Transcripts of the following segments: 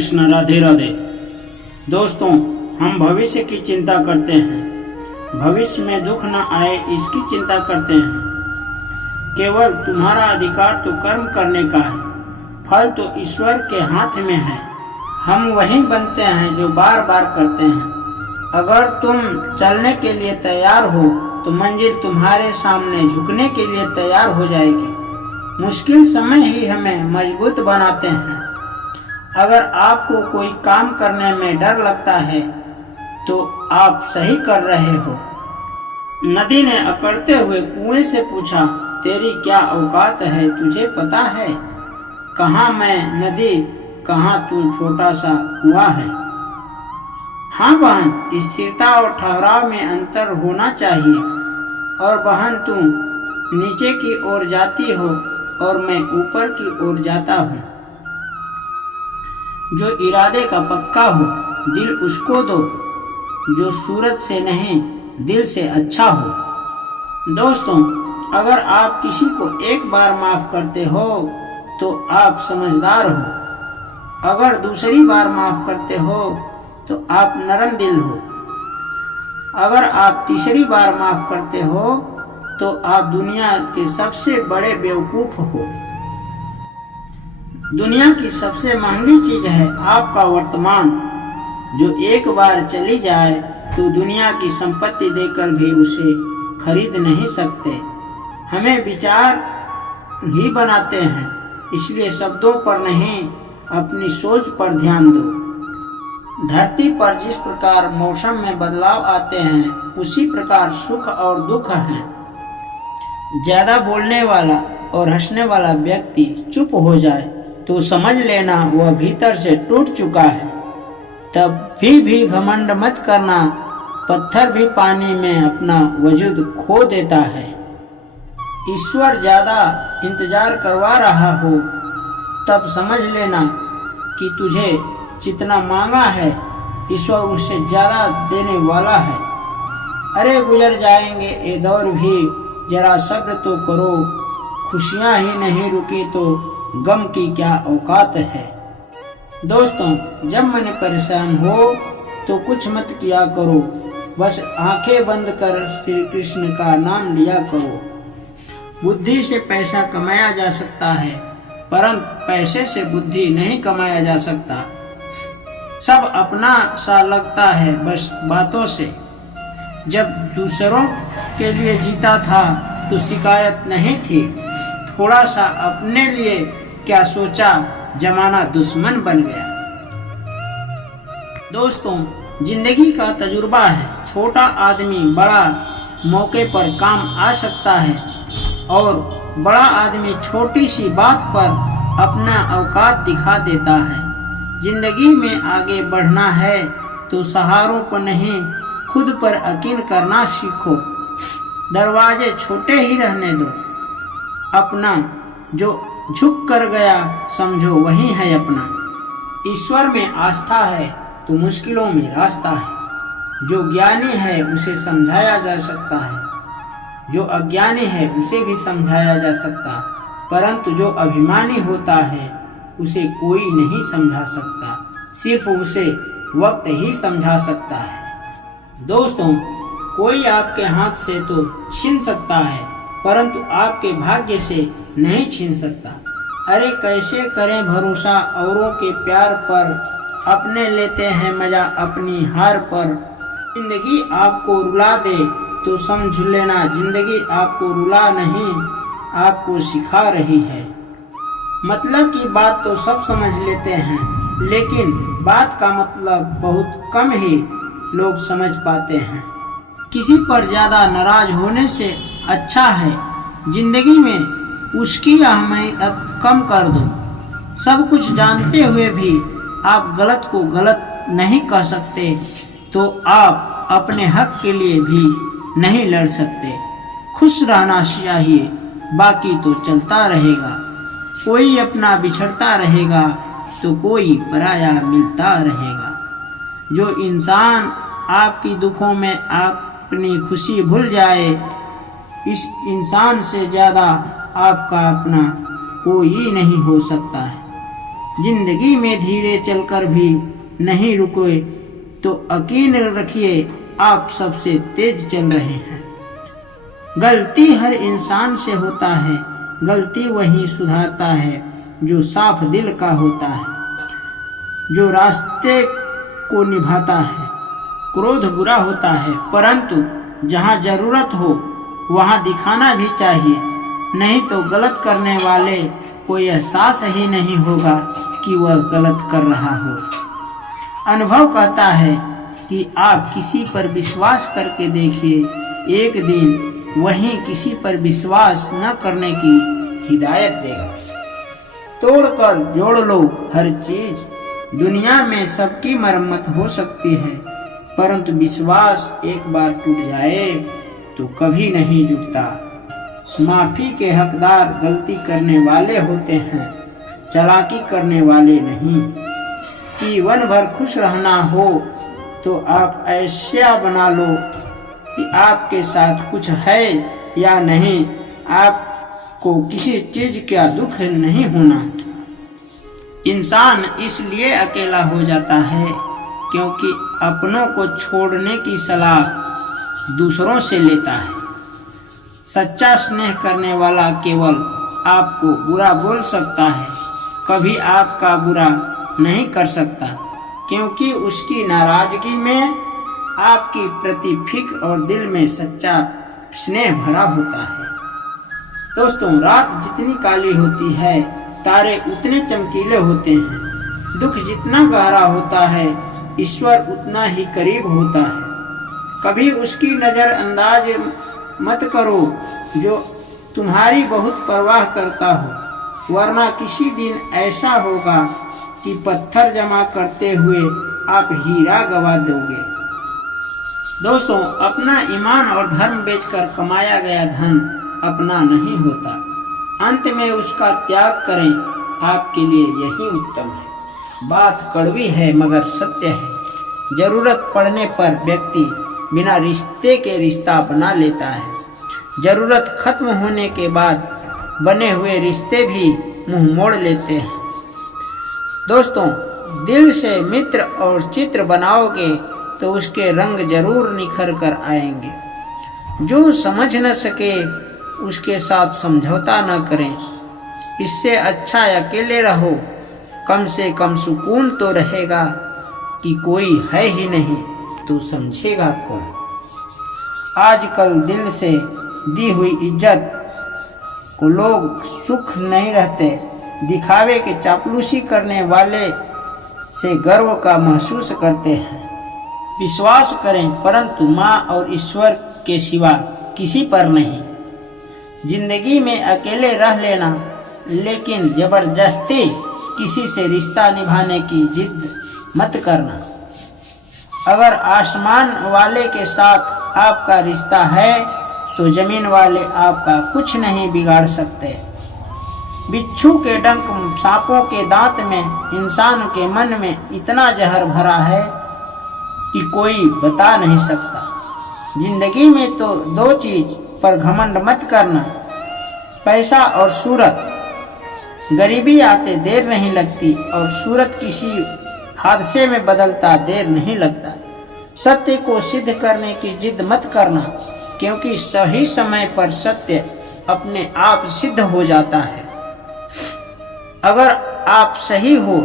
कृष्ण, राधे राधे। दोस्तों, हम भविष्य की चिंता करते हैं, भविष्य में दुख न आए इसकी चिंता करते हैं। केवल तुम्हारा अधिकार तो कर्म करने का है, फल तो ईश्वर के हाथ में है। हम वही बनते हैं जो बार बार करते हैं। अगर तुम चलने के लिए तैयार हो तो मंजिल तुम्हारे सामने झुकने के लिए तैयार हो जाएगी। मुश्किल समय ही हमें मजबूत बनाते हैं। अगर आपको कोई काम करने में डर लगता है तो आप सही कर रहे हो। नदी ने अकड़ते हुए कुएं से पूछा, तेरी क्या औकात है, तुझे पता है? कहाँ मैं नदी, कहाँ तू छोटा सा कुआं है। हाँ बहन, स्थिरता और ठहराव में अंतर होना चाहिए। और बहन, तुम नीचे की ओर जाती हो और मैं ऊपर की ओर जाता हूँ। जो इरादे का पक्का हो दिल उसको दो, जो सूरत से नहीं दिल से अच्छा हो। दोस्तों, अगर आप किसी को एक बार माफ करते हो तो आप समझदार हो। अगर दूसरी बार माफ करते हो तो आप नरम दिल हो। अगर आप तीसरी बार माफ करते हो तो आप दुनिया के सबसे बड़े बेवकूफ हो। दुनिया की सबसे महंगी चीज है आपका वर्तमान, जो एक बार चली जाए तो दुनिया की संपत्ति देकर भी उसे खरीद नहीं सकते। हमें विचार ही बनाते हैं, इसलिए शब्दों पर नहीं अपनी सोच पर ध्यान दो। धरती पर जिस प्रकार मौसम में बदलाव आते हैं उसी प्रकार सुख और दुख हैं। ज्यादा बोलने वाला और हंसने वाला व्यक्ति चुप हो जाए तो समझ लेना वह भीतर से टूट चुका है। तब भी घमंड मत करना, पत्थर भी पानी में अपना वजूद खो देता है। ईश्वर ज्यादा इंतजार करवा रहा हो तब समझ लेना कि तुझे जितना मांगा है ईश्वर उससे ज्यादा देने वाला है। अरे गुजर जाएंगे ये दौर भी, जरा सब्र तो करो। खुशियां ही नहीं रुकी तो गम की क्या औकात है। दोस्तों, जब मन परेशान हो तो कुछ मत किया करो, बस आंखें बंद कर श्री कृष्ण का नाम लिया करो। बुद्धि से पैसा कमाया जा सकता है, परंतु पैसे से बुद्धि नहीं कमाया जा सकता। सब अपना सा लगता है बस बातों से। जब दूसरों के लिए जीता था तो शिकायत नहीं थी, थोड़ा सा अपने लिए क्या सोचा, जमाना दुश्मन बन गया। दोस्तों, जिंदगी का तजुर्बा है, छोटा आदमी बड़ा मौके पर काम आ सकता है और बड़ा आदमी छोटी सी बात पर अपना औकात दिखा देता है। जिंदगी में आगे बढ़ना है तो सहारों पर नहीं खुद पर यकीन करना सीखो। दरवाजे छोटे ही रहने दो, अपना जो झुक कर गया समझो वही है अपना। ईश्वर में आस्था है तो मुश्किलों में रास्ता है। जो ज्ञानी है उसे समझाया जा सकता है, जो अज्ञानी है उसे भी समझाया जा सकता, परंतु जो अभिमानी होता है उसे कोई नहीं समझा सकता, सिर्फ उसे वक्त ही समझा सकता है। दोस्तों, कोई आपके हाथ से तो छीन सकता है परंतु आपके भाग्य से नहीं छीन सकता। अरे कैसे करें भरोसा औरों के प्यार पर, अपने लेते हैं मजा अपनी हार पर। जिंदगी आपको रुला दे तो समझ लेना जिंदगी आपको रुला नहीं, आपको सिखा रही है। मतलब की बात तो सब समझ लेते हैं, लेकिन बात का मतलब बहुत कम ही लोग समझ पाते हैं। किसी पर ज्यादा नाराज होने से अच्छा है जिंदगी में उसकी अहमियत कम कर दो। सब कुछ जानते हुए भी आप गलत को गलत नहीं कह सकते तो आप अपने हक के लिए भी नहीं लड़ सकते। खुश रहना चाहिए, बाकी तो चलता रहेगा। कोई अपना बिछड़ता रहेगा तो कोई पराया मिलता रहेगा। जो इंसान आपकी दुखों में अपनी खुशी भूल जाए, इस इंसान से ज्यादा आपका अपना कोई नहीं हो सकता है। जिंदगी में धीरे चलकर भी नहीं रुके तो यकीन रखिए आप सबसे तेज चल रहे हैं। गलती हर इंसान से होता है, गलती वही सुधारता है जो साफ दिल का होता है, जो रास्ते को निभाता है। क्रोध बुरा होता है, परंतु जहाँ जरूरत हो वहाँ दिखाना भी चाहिए, नहीं तो गलत करने वाले को एहसास ही नहीं होगा कि वह गलत कर रहा हो। अनुभव कहता है कि आप किसी पर विश्वास करके देखिए, एक दिन वही किसी पर विश्वास न करने की हिदायत देगा। तोड़कर जोड़ लो हर चीज, दुनिया में सबकी मरम्मत हो सकती है, परंतु विश्वास एक बार टूट जाए तो कभी नहीं जुड़ता। माफी के हकदार गलती करने वाले होते हैं, चालाकी करने वाले नहीं। जीवन भर खुश रहना हो तो आप ऐसा बना लो कि आपके साथ कुछ है या नहीं, आपको किसी चीज का दुख नहीं होना। इंसान इसलिए अकेला हो जाता है क्योंकि अपनों को छोड़ने की सलाह दूसरों से लेता है। सच्चा स्नेह करने वाला केवल आपको बुरा बोल सकता है, कभी आपका बुरा नहीं कर सकता, क्योंकि उसकी नाराजगी में आपकी प्रति फिक्र और दिल में सच्चा स्नेह भरा होता है। दोस्तों, रात जितनी काली होती है तारे उतने चमकीले होते हैं। दुख जितना गहरा होता है ईश्वर उतना ही करीब होता है। कभी उसकी नजरअंदाज मत करो जो तुम्हारी बहुत परवाह करता हो, वरना किसी दिन ऐसा होगा कि पत्थर जमा करते हुए आप हीरा गवा दोगे। दोस्तों, अपना ईमान और धर्म बेचकर कमाया गया धन अपना नहीं होता, अंत में उसका त्याग करें, आपके लिए यही उत्तम है। बात कड़वी है मगर सत्य है। जरूरत पड़ने पर व्यक्ति बिना रिश्ते के रिश्ता बना लेता है। जरूरत खत्म होने के बाद बने हुए रिश्ते भी मुंह मोड़ लेते हैं। दोस्तों, दिल से मित्र और चित्र बनाओगे तो उसके रंग जरूर निखर कर आएंगे। जो समझ न सके उसके साथ समझौता न करें। इससे अच्छा अकेले रहो, कम से कम सुकून तो रहेगा कि कोई है ही नहीं तो समझेगा कौन। आजकल दिल से दी हुई इज्जत को लोग सुख नहीं रहते, दिखावे के चापलूसी करने वाले से गर्व का महसूस करते हैं। विश्वास करें, परंतु माँ और ईश्वर के सिवा किसी पर नहीं। जिंदगी में अकेले रह लेना, लेकिन जबरदस्ती किसी से रिश्ता निभाने की जिद मत करना। अगर आसमान वाले के साथ आपका रिश्ता है तो जमीन वाले आपका कुछ नहीं बिगाड़ सकते। बिच्छू के डंक, सांपों के दांत में, इंसान के मन में इतना जहर भरा है कि कोई बता नहीं सकता। जिंदगी में तो दो चीज पर घमंड मत करना, पैसा और सूरत। गरीबी आते देर नहीं लगती और सूरत किसी हादसे में बदलता देर नहीं लगता। सत्य को सिद्ध करने की जिद मत करना, क्योंकि सही समय पर सत्य अपने आप सिद्ध हो जाता है। अगर आप सही हो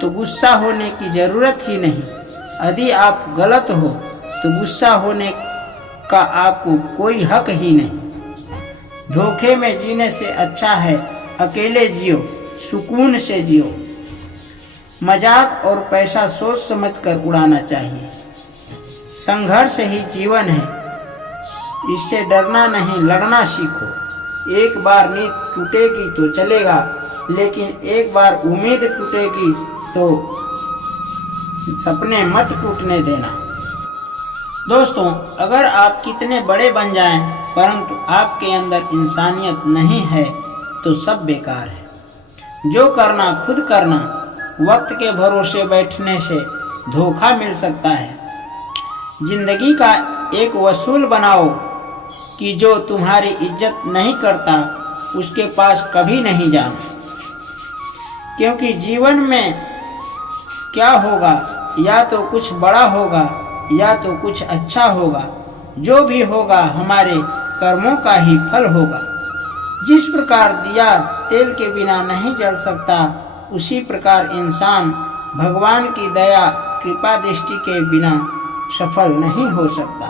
तो गुस्सा होने की जरूरत ही नहीं। यदि आप गलत हो तो गुस्सा होने का आपको कोई हक ही नहीं। धोखे में जीने से अच्छा है अकेले जियो, सुकून से जियो। मजाक और पैसा सोच समझकर उड़ाना चाहिए। संघर्ष ही जीवन है, इससे डरना नहीं, लड़ना सीखो। एक बार नींद टूटेगी तो चलेगा, लेकिन एक बार उम्मीद टूटेगी तो सपने मत टूटने देना। दोस्तों, अगर आप कितने बड़े बन जाएं, परंतु आपके अंदर इंसानियत नहीं है तो सब बेकार है। जो करना खुद करना। वक्त के भरोसे बैठने से धोखा मिल सकता है। जिंदगी का एक वसूल बनाओ कि जो तुम्हारी इज्जत नहीं करता उसके पास कभी नहीं जाना। क्योंकि जीवन में क्या होगा, या तो कुछ बड़ा होगा या तो कुछ अच्छा होगा। जो भी होगा हमारे कर्मों का ही फल होगा। जिस प्रकार दिया तेल के बिना नहीं जल सकता, उसी प्रकार इंसान भगवान की दया कृपा दृष्टि के बिना सफल नहीं हो सकता।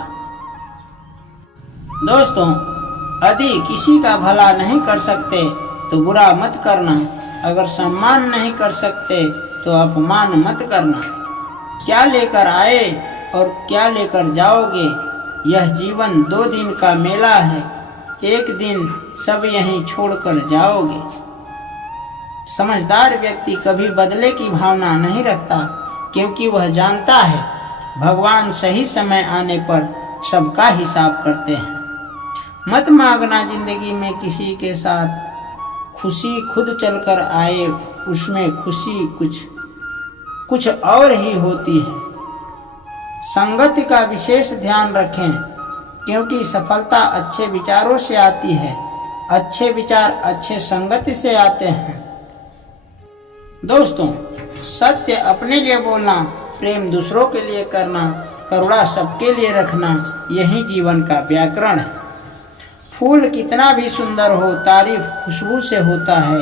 दोस्तों, यदि किसी का भला नहीं कर सकते तो बुरा मत करना। अगर सम्मान नहीं कर सकते तो अपमान मत करना। क्या लेकर आए और क्या लेकर जाओगे, यह जीवन 2 दिन का मेला है। एक दिन सब यहीं छोड़कर जाओगे। समझदार व्यक्ति कभी बदले की भावना नहीं रखता, क्योंकि वह जानता है भगवान सही समय आने पर सबका हिसाब करते हैं। मत मांगना जिंदगी में किसी के साथ खुशी खुद चलकर आए, उसमें खुशी कुछ और ही होती है। संगति का विशेष ध्यान रखें, क्योंकि सफलता अच्छे विचारों से आती है। अच्छे विचार अच्छे संगति से आते हैं। दोस्तों, सत्य अपने लिए बोलना, प्रेम दूसरों के लिए करना, करुणा सबके लिए रखना, यही जीवन का व्याकरण है। फूल कितना भी सुंदर हो, तारीफ खुशबू से होता है।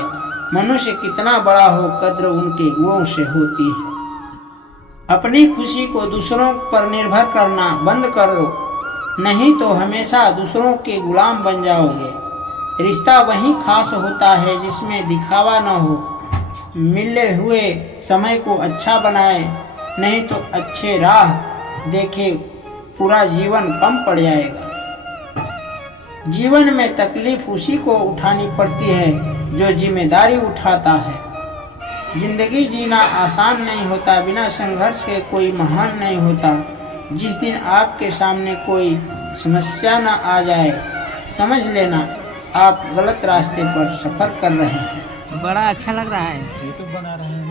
मनुष्य कितना बड़ा हो, कद्र उनके गुणों से होती है। अपनी खुशी को दूसरों पर निर्भर करना बंद कर दो, नहीं तो हमेशा दूसरों के गुलाम बन जाओगे। रिश्ता वही खास होता है जिसमें दिखावा न हो। मिले हुए समय को अच्छा बनाए, नहीं तो अच्छे राह देखे पूरा जीवन कम पड़ जाएगा। जीवन में तकलीफ उसी को उठानी पड़ती है जो जिम्मेदारी उठाता है। जिंदगी जीना आसान नहीं होता, बिना संघर्ष के कोई महान नहीं होता। जिस दिन आपके सामने कोई समस्या न आ जाए, समझ लेना आप गलत रास्ते पर सफर कर रहे हैं। बड़ा अच्छा लग रहा है। यूट्यूब बना रहे हैं।